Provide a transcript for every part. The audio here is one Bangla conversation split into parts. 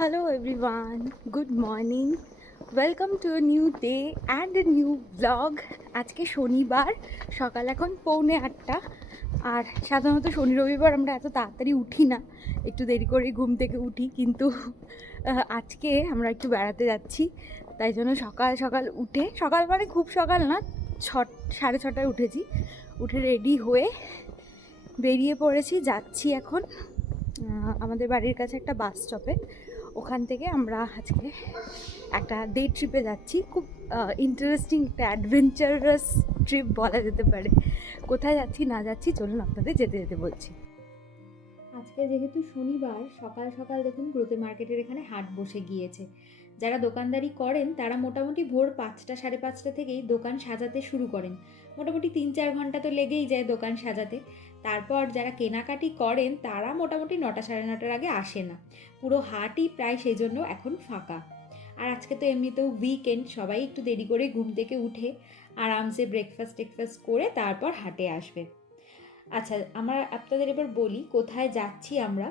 Hello everyone, good morning. Welcome to a new day and a new vlog আজকে শনিবার সকাল এখন পৌনে আটটা। আর সাধারণত শনি রবিবার আমরা এত তাড়াতাড়ি উঠি না। একটু দেরি করে ঘুম থেকে উঠি কিন্তু আজকে আমরা একটু বেড়াতে যাচ্ছি। তাই জন্য সকাল সকাল উঠে সকাল মানে খুব সকাল না ছ সাড়ে ছটায় উঠেছি। উঠে রেডি হয়ে বেরিয়ে পড়েছি যাচ্ছি এখন আমাদের বাড়ির কাছে একটা বাস স্টপে ওখান থেকে আমরা আজকে একটা ডে ট্রিপে যাচ্ছি। খুব ইন্টারেস্টিং একটা অ্যাডভেঞ্চারাস ট্রিপ বলা যেতে পারে। কোথায় যাচ্ছি, না যাচ্ছি, চলুন আপনাদের যেতে যেতে বলছি। আজকে যেহেতু শনিবার, সকাল সকাল দেখুন গ্রোতে মার্কেটের এখানে হাট বসে গিয়েছে। যারা দোকানদারি করেন, তারা মোটামুটি ভোর পাঁচটা সাড়ে পাঁচটা থেকেই দোকান সাজাতে শুরু করেন। মোটামুটি তিন চার ঘণ্টা তো লেগেই যায় দোকান সাজাতে। তারপর যারা কেনাকাটি করেন, তারা মোটামুটি নটা সাড়ে নটার আগে আসে না। পুরো হাটই প্রায় সেই জন্য এখন ফাঁকা। আর আজকে তো এমনিতেও উইকেন্ড সবাই একটু দেরি করে ঘুম থেকে উঠে আরামসে ব্রেকফাস্ট টেকফাস্ট করে তারপর হাটে আসবে। আচ্ছা আমরা আপনাদের এবার বলি কোথায় যাচ্ছি আমরা?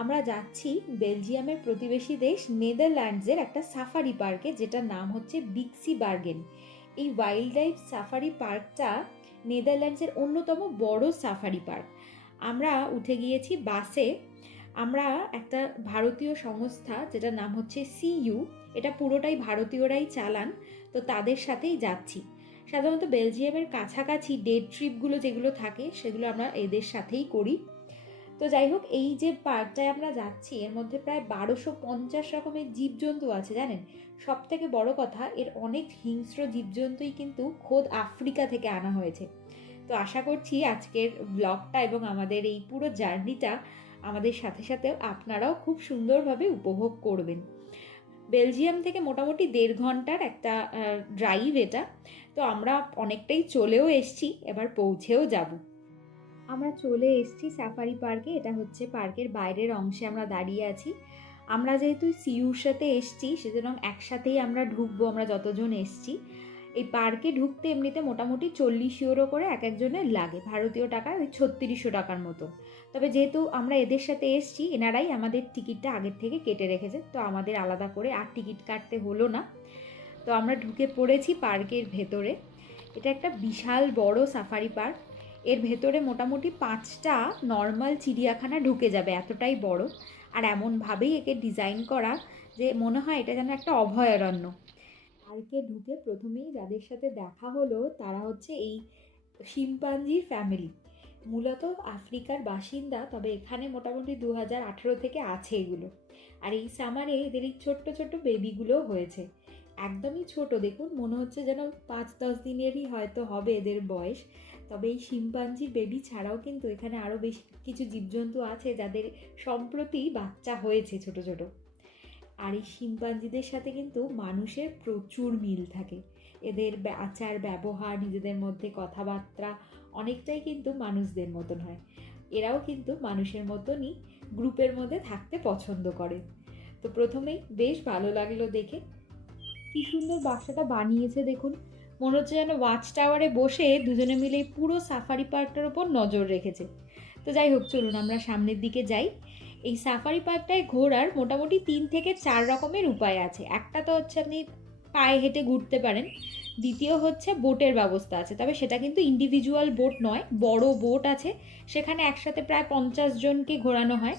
আমরা যাচ্ছি বেলজিয়ামের প্রতিবেশী দেশ নেদারল্যান্ডসের একটা সাফারি পার্কে, যেটার নাম হচ্ছে বিক্সি বার্গেন। এই ওয়াইল্ড লাইফ সাফারি পার্কটা নেদারল্যান্ডসের অন্যতম বড় সাফারি পার্ক। আমরা উঠে গিয়েছি বাসে। আমরা একটা ভারতীয় সংস্থা, যেটার নাম হচ্ছে সিইউ এটা পুরোটাই ভারতীয়রাই চালান, তো তাদের সাথেই যাচ্ছি। সাধারণত বেলজিয়ামের কাছাকাছি ডে ট্রিপগুলো যেগুলো থাকে, সেগুলো আমরা এদের সাথেই করি। তো যাই হোক এই যে পার্কটায় আমরা যাচ্ছি, এর মধ্যে প্রায় বারোশো পঞ্চাশ রকমের জীবজন্তু আছে, জানেন? সব থেকে বড় কথা, এর অনেক হিংস্র জীবজন্তুই কিন্তু খোদ আফ্রিকা থেকে আনা হয়েছে। তো আশা করছি আজকের ব্লগটা এবং আমাদের এই পুরো জার্নিটা আমাদের সাথে সাথে আপনারাও খুব সুন্দরভাবে উপভোগ করবেন। বেলজিয়াম থেকে মোটামুটি দেড় ঘণ্টার একটা ড্রাইভ এটা। তো আমরা অনেকটাই চলেও এসছি, এবার পৌঁছেও যাব। আমরা চলে এসছি সাফারি পার্কে এটা হচ্ছে পার্কের বাইরের অংশে আমরা দাঁড়িয়ে আছি। আমরা যেহেতু সিউর সাথে এসছি, সেজন্য একসাথেই আমরা ঢুকবো, আমরা যতজন এসছি। এই পার্কে ঢুকতে এমনিতে মোটামুটি চল্লিশ ইউরো করে এক একজনের লাগে, ভারতীয় টাকায় ওই ছত্রিশশো টাকার মতো। তবে যেহেতু আমরা এদের সাথে এসছি, এনারাই আমাদের টিকিটটা আগের থেকে কেটে রেখেছে, তো আমাদের আলাদা করে আর টিকিট কাটতে হলো না। তো আমরা ঢুকে পড়েছি পার্কের ভেতরে। এটা একটা বিশাল বড় সাফারি পার্ক এর ভেতরে মোটামুটি পাঁচটা নর্মাল চিড়িয়াখানা ঢুকে যাবে, এতটাই বড়। আর এমনভাবেই একে ডিজাইন করা যে মনে হয় এটা যেন একটা অভয়ারণ্য। পার্কে ঢুকে প্রথমেই যাদের সাথে দেখা হলো, তারা হচ্ছে এই শিম্পাঞ্জির ফ্যামিলি মূলত আফ্রিকার বাসিন্দা, তবে এখানে মোটামুটি দু হাজার আঠেরো থেকে আছে এগুলো। আর এই সামারে এদের এই ছোট্ট ছোট্ট বেবিগুলো হয়েছে। একদমই ছোট, দেখুন, মনে হচ্ছে যেন পাঁচ দশ দিনেরই হয়তো হবে এদের বয়স। তবে এই শিম্পাঞ্জির বেবি ছাড়াও কিন্তু এখানে আরও বেশ কিছু জীবজন্তু আছে যাদের সম্প্রতি বাচ্চা হয়েছে ছোট ছোট। আর এই শিম্পাঞ্জিদের সাথে কিন্তু মানুষের প্রচুর মিল থাকে। এদের আচার, ব্যবহার, নিজেদের মধ্যে কথাবার্তা অনেকটাই কিন্তু মানুষদের মতন হয়। এরাও কিন্তু মানুষের মতনই গ্রুপের মধ্যে থাকতে পছন্দ করে। তো প্রথমেই বেশ ভালো লাগল দেখে। কি সুন্দর বাসাটা বানিয়েছে দেখুন। মনে হচ্ছে যেন ওয়াচ টাওয়ারে বসে দুজনে মিলে পুরো সাফারি পার্কটার ওপর নজর রেখেছে। তো যাই হোক, চলুন আমরা সামনের দিকে যাই। এই সাফারি পার্কটায় ঘোরার মোটামুটি তিন থেকে চার রকমের উপায় আছে। একটা তো হচ্ছে আপনি পায়ে হেঁটে ঘুরতে পারেন, দ্বিতীয় হচ্ছে বোটের ব্যবস্থা আছে। তবে সেটা কিন্তু ইন্ডিভিজুয়াল বোট নয়, বড় বোট আছে। সেখানে একসাথে প্রায় পঞ্চাশ জনকে ঘোরানো হয়।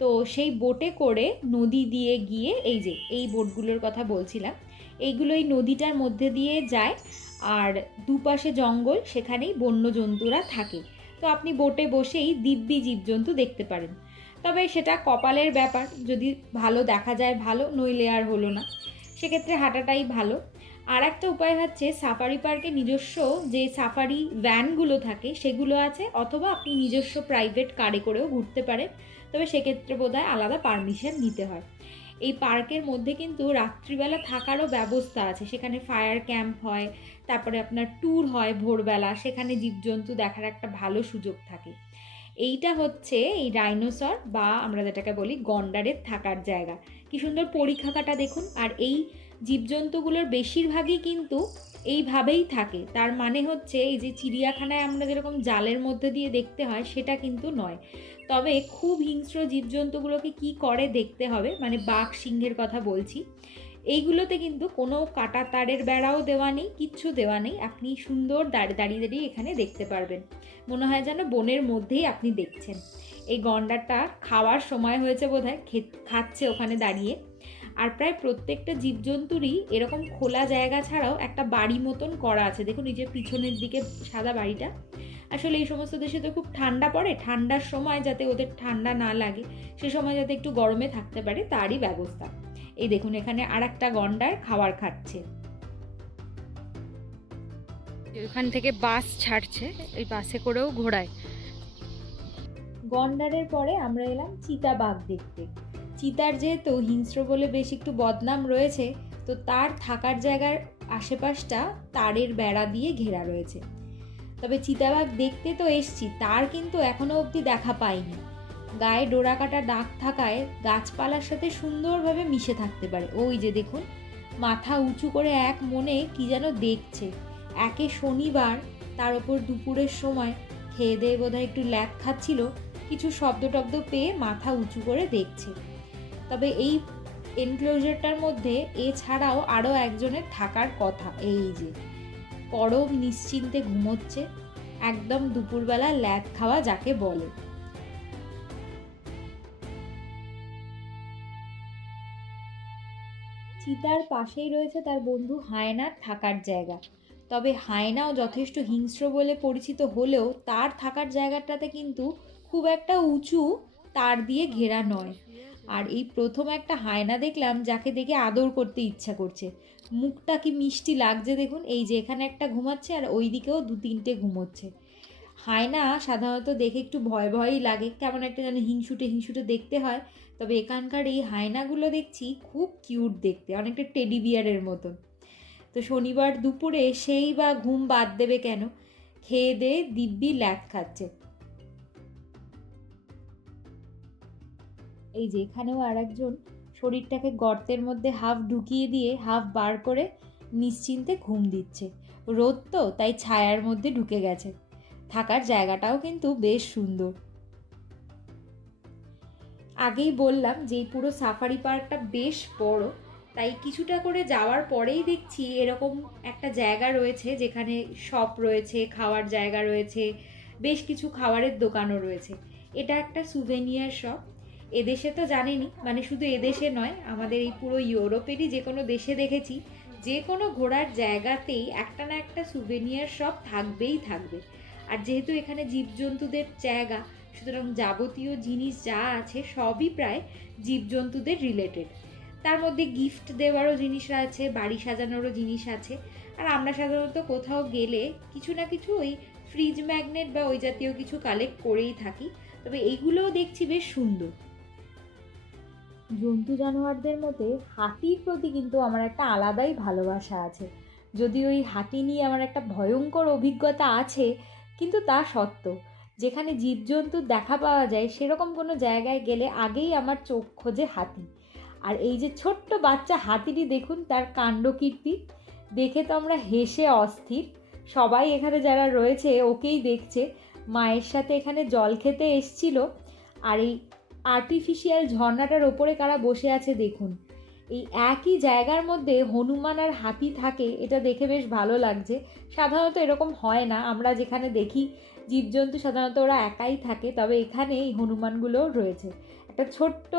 তো সেই বোটে করে নদী দিয়ে গিয়ে এই যে, এই বোটগুলোর কথা বলছিলাম এইগুলো এই নদীটার মধ্যে দিয়ে যায় আর দুপাশে জঙ্গল, সেখানেই বন্য জন্তুরা থাকে। তো আপনি বোটে বসেই দিব্যি জীবজন্তু দেখতে পারেন। তবে সেটা কপালের ব্যাপার, যদি ভালো দেখা যায় ভালো, নইলে আর হলো না। সেক্ষেত্রে হাঁটাটাই ভালো। আর একটা উপায় হচ্ছে সাফারি পার্কে নিজস্ব যে সাফারি ভ্যানগুলো থাকে, সেগুলো আছে, অথবা আপনি নিজস্ব প্রাইভেট কারে করেও ঘুরতে পারেন। তবে সেক্ষেত্রে বোধহয় আলাদা পারমিশন নিতে হয়। এই পার্কের মধ্যে কিন্তু রাত্রিবেলা থাকারও ব্যবস্থা আছে। সেখানে ফায়ার ক্যাম্প হয়, তারপরে আপনার ট্যুর হয় ভোরবেলা, সেখানে জীবজন্তু দেখার একটা ভালো সুযোগ থাকে। এইটা হচ্ছে এই ডাইনোসর বা আমরা যেটাকে বলি গন্ডারের থাকার জায়গা। কি সুন্দর পরিখাকাটা দেখুন। আর এই জীবজন্তুগুলোর বেশিরভাগই কিন্তু এইভাবেই থাকে। তার মানে হচ্ছে এই যে চিড়িয়াখানায় আমরা যেরকম জালের মধ্যে দিয়ে দেখতে হয়, সেটা কিন্তু নয়। তবে খুব হিংস্র জীবজন্তুগুলোকে কি করে দেখতে হবে? মানে বাঘ সিংহের কথা বলছি। এইগুলোতে কিন্তু কোনো কাটা তারের বেড়াও দেওয়া নেই, কিচ্ছু দেওয়া নেই। আপনি সুন্দর দাঁড়িয়ে দাঁড়িয়ে দাঁড়িয়ে এখানে দেখতে পারবেন। মনে হয় যেন বনের মধ্যেই আপনি দেখছেন। এই গন্ডারটা খাওয়ার সময় হয়েছে বোধহয় খাচ্ছে ওখানে দাঁড়িয়ে। আর প্রায় প্রত্যেকটা জীবজন্তুরই এরকম খোলা জায়গা ছাড়াও একটা বাড়ি মতন করা আছে। দেখুন এই যে পিছনের দিকে সাদা বাড়িটা। আসলে এই সমস্ত দেশে তো খুব ঠান্ডা পড়ে। ঠান্ডার সময় যাতে ওদের ঠান্ডা না লাগে সে সময় যাতে একটু গরমে থাকতে পারে তারই ব্যবস্থা। এই দেখুন এখানে আর একটা গন্ডার খাবার খাচ্ছে। ওখান থেকে বাস ছাড়ছে ওই বাসে করেও ঘোরায়। গন্ডারের পরে আমরা এলাম চিতাবাঘ দেখতে। চিতার যেহেতু হিংস্র বলে বেশ একটু বদনাম রয়েছে, তো তার থাকার জায়গার আশেপাশটা তারের বেড়া দিয়ে ঘেরা রয়েছে। তবে চিতাবাঘ দেখতে তো এসছি, তার কিন্তু এখনও অবধি দেখা পাইনি। গায়ে ডোরা কাটা দাগ থাকায় গাছপালার সাথে সুন্দরভাবে মিশে থাকতে পারে। ওই যে দেখুন, মাথা উঁচু করে এক মনে কি যেন দেখছে। একে শনিবার, তার ওপর দুপুরের সময় খেয়ে দিয়ে বোধহয় একটু ল্যাক খাচ্ছিল, কিছু শব্দ টব্দ পেয়ে মাথা উঁচু করে দেখছে। তবে এই এনক্লোজারটার মধ্যে এছাড়াও আরও একজনের থাকার কথা, এই যে পরম নিশ্চিন্তে ঘুমোচ্ছে, একদম দুপুরবেলা ল্যাদ খাওয়া যাকে বলে। চিতার পাশেই রয়েছে তার বন্ধু হায়নার থাকার জায়গা। তবে হায়নাও যথেষ্ট হিংস্র বলে পরিচিত হলেও তার থাকার জায়গাটাতে কিন্তু খুব একটা উঁচু তার দিয়ে ঘেরা নয়। আর এই প্রথম একটা হায়না দেখলাম যাকে দেখে আদর করতে ইচ্ছা করছে। মুখটা কি মিষ্টি লাগছে দেখুন, এই যে এখানে একটা ঘুমাচ্ছে আর ওই দিকেও দু তিনটে ঘুমোচ্ছে। হায়না সাধারণত দেখে একটু ভয় ভয়ই লাগে, কেমন একটা যেন হিংসুটে হিংসুটে দেখতে হয়। তবে এখানকার এই হায়নাগুলো দেখছি খুব কিউট দেখতে, অনেকটা টেডি বিয়ারের মতন তো শনিবার দুপুরে সেই বা ঘুম বাদ দেবে কেন? খেয়ে দিয়ে দিব্যি ল্যাক খাচ্ছে। এই যে এখানেও আর একজন শরীরটাকে গর্তের মধ্যে হাফ ঢুকিয়ে দিয়ে হাফ বার করে নিশ্চিন্তে ঘুম দিচ্ছে। রোদ তো, তাই ছায়ার মধ্যে ঢুকে গেছে। থাকার জায়গাটাও কিন্তু বেশ সুন্দর। আগেই বললাম যে এই পুরো সাফারি পার্কটা বেশ বড়, তাই কিছুটা করে যাওয়ার পরেই দেখছি এরকম একটা জায়গা রয়েছে যেখানে শপ রয়েছে, খাওয়ার জায়গা রয়েছে, বেশ কিছু খাবারের দোকানও রয়েছে। এটা একটা সুভেনিয়ার শপ এদেশে তো জানেনি মানে শুধু এদেশে নয়, আমাদের এই পুরো ইউরোপেরই যে কোনো দেশে দেখেছি, যে কোনো ঘোরার জায়গাতেই একটা না একটা সুভেনিয়ার শপ থাকবেই থাকবে। আর যেহেতু এখানে জীবজন্তুদের জায়গা, সুতরাং যাবতীয় জিনিস যা আছে সবই প্রায় জীবজন্তুদের রিলেটেড তার মধ্যে গিফট দেওয়ারও জিনিস আছে, বাড়ি সাজানোরও জিনিস আছে। আর আমরা সাধারণত কোথাও গেলে কিছু না কিছু ওই ফ্রিজ ম্যাগনেট বা ওই জাতীয় কিছু কালেক্ট করেই থাকি। তবে এইগুলোও দেখছি বেশ সুন্দর। জন্তু জানোয়ারদের মধ্যে হাতির প্রতি কিন্তু আমার একটা আলাদাই ভালোবাসা আছে। যদি ওই হাতি নিয়ে আমার একটা ভয়ঙ্কর অভিজ্ঞতা আছে, কিন্তু তা সত্ত্বেও যেখানে জীবজন্তুর দেখা পাওয়া যায়, সেরকম কোনো জায়গায় গেলে আগেই আমার চোখ খোঁজে হাতি। আর এই যে ছোট্ট বাচ্চা হাতিটি দেখুন, তার কাণ্ডকীর্তি দেখে তো আমরা হেসে অস্থির। সবাই এখানে যারা রয়েছে, ওকেই দেখছে। মায়ের সাথে এখানে জল খেতে এসছিল। আর এই আর্টিফিশিয়াল ঝর্ণাটার ওপরে কারা বসে আছে দেখুন। এই একই জায়গার মধ্যে হনুমান আর হাতি থাকে, এটা দেখে বেশ ভালো লাগছে। সাধারণত এরকম হয় না, আমরা যেখানে দেখি জীবজন্তু সাধারণত ওরা একাই থাকে, তবে এখানে এই হনুমানগুলোও রয়েছে। একটা ছোট্ট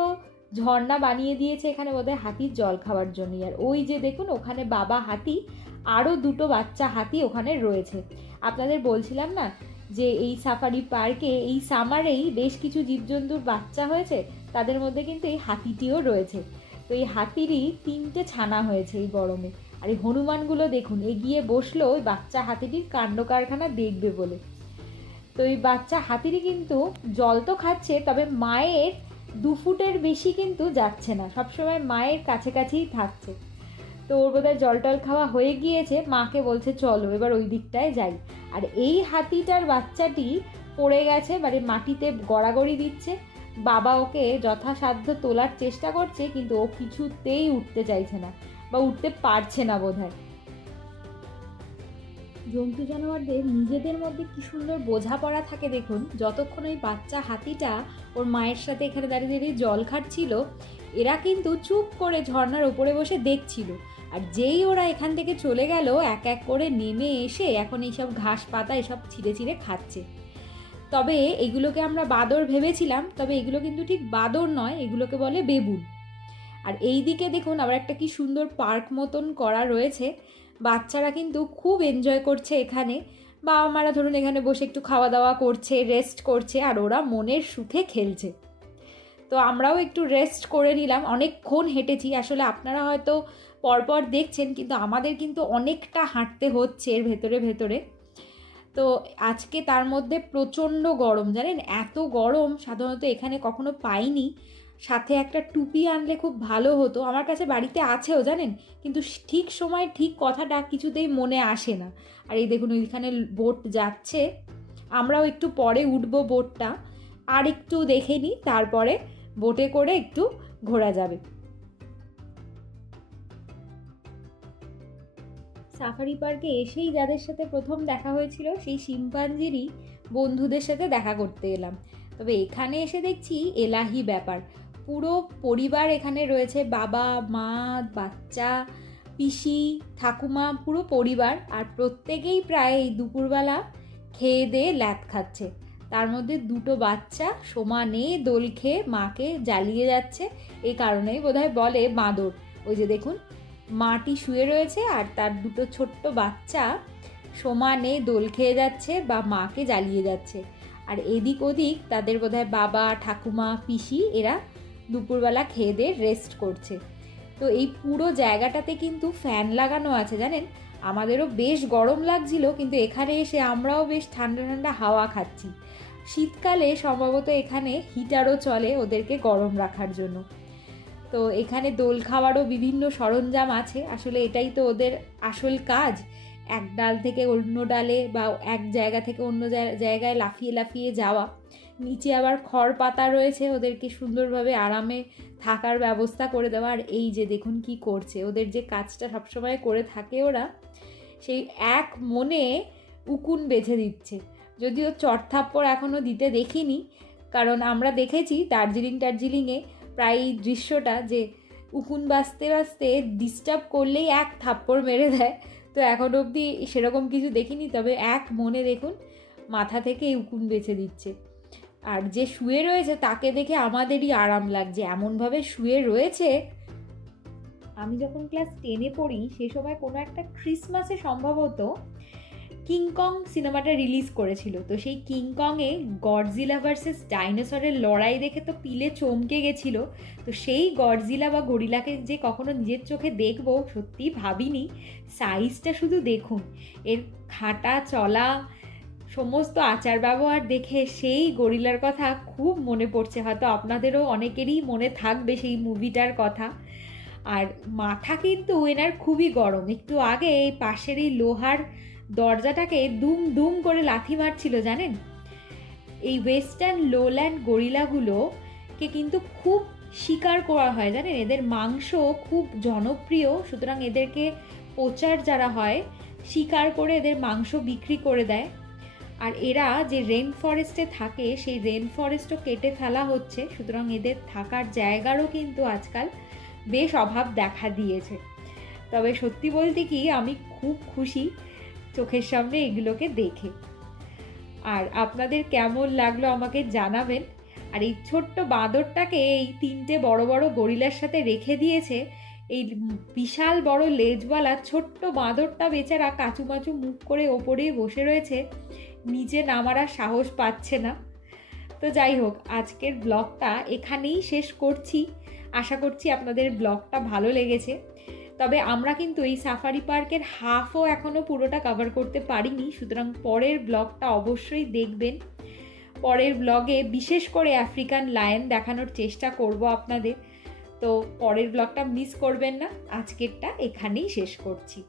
ঝর্ণা বানিয়ে দিয়েছে এখানে বোধহয় হাতির জল খাওয়ার জন্যই। আর ওই যে দেখুন, ওখানে বাবা হাতি, আরও দুটো বাচ্চা হাতি ওখানে রয়েছে। আপনাদের বলছিলাম না যে এই সাফারি পার্কে এই সামারেই বেশ কিছু জীবজন্তুর বাচ্চা হয়েছে, তাদের মধ্যে কিন্তু এই হাতিটিও রয়েছে। তো এই হাতিরই তিনটে ছানা হয়েছে এই গরমে। আর এই হনুমানগুলো দেখুন, এগিয়ে বসল ওই বাচ্চা হাতিটির কাণ্ড কারখানা দেখবে বলে। তো এই বাচ্চা হাতিরই কিন্তু জল তো খাচ্ছে, তবে মায়ের দু ফুটের বেশি কিন্তু যাচ্ছে না, সবসময় মায়ের কাছে কাছেই থাকছে। তো ওর বোধহয় জল টল খাওয়া হয়ে গিয়েছে, মাকে বলছে, চলো এবার ওই দিকটায় যাই। আর এই হাতিটার বাচ্চাটি পড়ে গেছে মানে মাটিতে গড়াগড়ি দিচ্ছে। বাবা ওকে যথাসাধ্য তোলার চেষ্টা করছে, কিন্তু ও কিছুতেই উঠতে চাইছে না বা উঠতে পারছে না বোধ হয় জন্তু জানোয়ারদের নিজেদের মধ্যে কি সুন্দর বোঝাপড়া থাকে দেখুন। যতক্ষণ ওই বাচ্চা হাতিটা ওর মায়ের সাথে এখানে দাঁড়িয়ে দাঁড়িয়ে জল খাচ্ছিল এরা কিন্তু চুপ করে ঝর্নার ওপরে বসে দেখছিল। আর যেই ওরা এখান থেকে চলে গেল, এক এক করে নেমে এসে এখন এইসব ঘাস পাতা এসব ছিঁড়ে ছিঁড়ে খাচ্ছে। তবে এগুলোকে আমরা বাদর ভেবেছিলাম, তবে এগুলো কিন্তু ঠিক বাদর নয়, এগুলোকে বলে বেবুন। আর এই দিকে দেখুন আবার একটা কি সুন্দর পার্ক মতন করা রয়েছে। বাচ্চারা কিন্তু খুব এনজয় করছে এখানে। বাবা মারা ধরুন এখানে বসে একটু খাওয়া দাওয়া করছে রেস্ট করছে, আর ওরা মনের সুখে খেলছে। তো আমরাও একটু রেস্ট করে নিলাম, অনেকক্ষণ হেঁটেছি। আসলে আপনারা হয়তো পরপর দেখছেন, কিন্তু আমাদের কিন্তু অনেকটা হাঁটতে হচ্ছে এর ভেতরে ভেতরে। তো আজকে তার মধ্যে প্রচণ্ড গরম, জানেন? এত গরম সাধারণত এখানে কখনো পাইনি। সাথে একটা টুপি আনলে খুব ভালো হতো। আমার কাছে বাড়িতে আছেও, জানেন? কিন্তু ঠিক সময়, ঠিক কথাটা কিছুতেই মনে আসে না। আর এই দেখুন, ওইখানে বোট যাচ্ছে। আমরাও একটু পরে উঠবো বোটটা। আর একটু দেখে নিই, তারপরে বোটে করে একটু ঘোরা যাবে। সাফারি পার্কে এসেই যাদের সাথে প্রথম দেখা হয়েছিল, সেই শিম্পাঞ্জিরই বন্ধুদের সাথে দেখা করতে এলাম। তবে এখানে এসে দেখছি এলাহি ব্যাপার। পুরো পরিবার এখানে রয়েছে, বাবা, মা, বাচ্চা, পিসি, ঠাকুমা, পুরো পরিবার। আর প্রত্যেকেই প্রায় এই দুপুরবেলা খেয়ে দিয়ে ল্যাদ খাচ্ছে। তার মধ্যে দুটো বাচ্চা সমানে দোল খেয়ে মাকে জ্বালিয়ে যাচ্ছে। এই কারণেই বোধহয় বলে বাঁদর। ওই যে দেখুন মাটি শুয়ে রয়েছে আর তার দুটো ছোট্ট বাচ্চা সমানে দোল খেয়ে যাচ্ছে বা মাকে জ্বালিয়ে যাচ্ছে। আর এদিক ওদিক তাদের বোধহয় বাবা, ঠাকুমা, পিসি এরা দুপুরবেলা খেয়ে দিয়ে রেস্ট করছে। তো এই পুরো জায়গাটাতে কিন্তু ফ্যান লাগানো আছে, জানেন? আমাদেরও বেশ গরম লাগছিল, কিন্তু এখানে এসে আমরাও বেশ ঠান্ডা ঠান্ডা হাওয়া খাচ্ছি। শীতকালে সম্ভবত এখানে হিটারও চলে ওদেরকে গরম রাখার জন্য। তো এখানে দোল খাওয়ারও বিভিন্ন সরঞ্জাম আছে। আসলে এটাই তো ওদের আসল কাজ। এক ডাল থেকে অন্য ডালে বা এক জায়গা থেকে অন্য জায়গায় লাফিয়ে লাফিয়ে যাওয়া। নিচে আবার খড় পাতা রয়েছে ওদেরকে সুন্দরভাবে আরামে থাকার ব্যবস্থা করে দেওয়া। আর এই যে দেখুন কি করছে, ওদের যে কাজটা সবসময় করে থাকে ওরা, সেই এক মনে উকুন বেঁধে দিচ্ছে। যদিও চটথাপ্পড় এখনও দিতে দেখিনি, কারণ আমরা দেখেছি দার্জিলিং টার্জিলিংয়ে প্রায় এই দৃশ্যটা যে উকুন বাঁচতে বাঁচতে ডিস্টার্ব করলেই এক থাপ্পড় মেরে দেয়। তো এখন অবধি সেরকম কিছু দেখিনি, তবে এক মনে দেখুন মাথা থেকে উকুন বেছে দিচ্ছে। আর যে শুয়ে রয়েছে তাকে দেখে আমাদেরই আরাম লাগছে। এমনভাবে শুয়ে রয়েছে। আমি যখন ক্লাস টেনে পড়ি, সে সময় কোনো একটা ক্রিসমাসে সম্ভবত কিংকং সিনেমাটা রিলিজ করেছিল। তো সেই কিংকংয়ে গডজিলা ভার্সেস ডাইনোসরের লড়াই দেখে তো পিলে চমকে গেছিল। তো সেই গডজিলা বা গরিলাকে যে কখনো নিজের চোখে দেখব, সত্যি ভাবিনি। সাইজটা শুধু দেখুন। এর খাটা, চলা, সমস্ত আচার ব্যবহার দেখে সেই গরিলার কথা খুব মনে পড়ছে। হয়তো আপনাদেরও অনেকেরই মনে থাকবে সেই মুভিটার কথা। আর মাথা কিন্তু এনার খুবই গরম। একটু আগে এই পাশের এই লোহার দরজাটাকে দুম দুম করে লাথি মারছিল, জানেন? এই ওয়েস্টার্ন লোল্যান্ড গরিলাগুলোকে কিন্তু খুব শিকার করা হয়, জানেন? এদের মাংস খুব জনপ্রিয়, সুতরাং এদেরকে পোচার যারা হয়, শিকার করে এদের মাংস বিক্রি করে দেয়। আর এরা যে রেন ফরেস্টে থাকে, সেই রেন ফরেস্টও কেটে ফেলা হচ্ছে, সুতরাং এদের থাকার জায়গারও কিন্তু আজকাল বেশ অভাব দেখা দিয়েছে। তবে সত্যি বলতে কি, আমি খুব খুশি চোখের সামনে এগুলোকে দেখে। আর আপনাদের কেমন লাগল আমাকে জানাবেন। আর এই ছোট্ট বাঁদরটাকে এই তিনটে বড় বড় গরিলার সাথে রেখে দিয়েছে, এই বিশাল বড় লেজওয়ালা ছোট্ট বাঁদরটা বেচারা কাচুমাচু মুখ করে ওপরেই বসে রয়েছে নিচে নামার সাহস পাচ্ছে না। তো যাই হোক, আজকের ব্লগটা এখানেই শেষ করছি। আশা করছি আপনাদের ব্লগটা ভালো লেগেছে। তবে আমরা কিন্তু এই সাফারি পার্কের হাফও এখনও পুরোটা কভার করতে পারিনি। সুতরাং পরের ব্লগটা অবশ্যই দেখবেন। পরের ব্লগে বিশেষ করে আফ্রিকান লায়ন দেখানোর চেষ্টা করব আপনাদের। তো পরের ব্লগটা মিস করবেন না। আজকেরটা এখানেই শেষ করছি।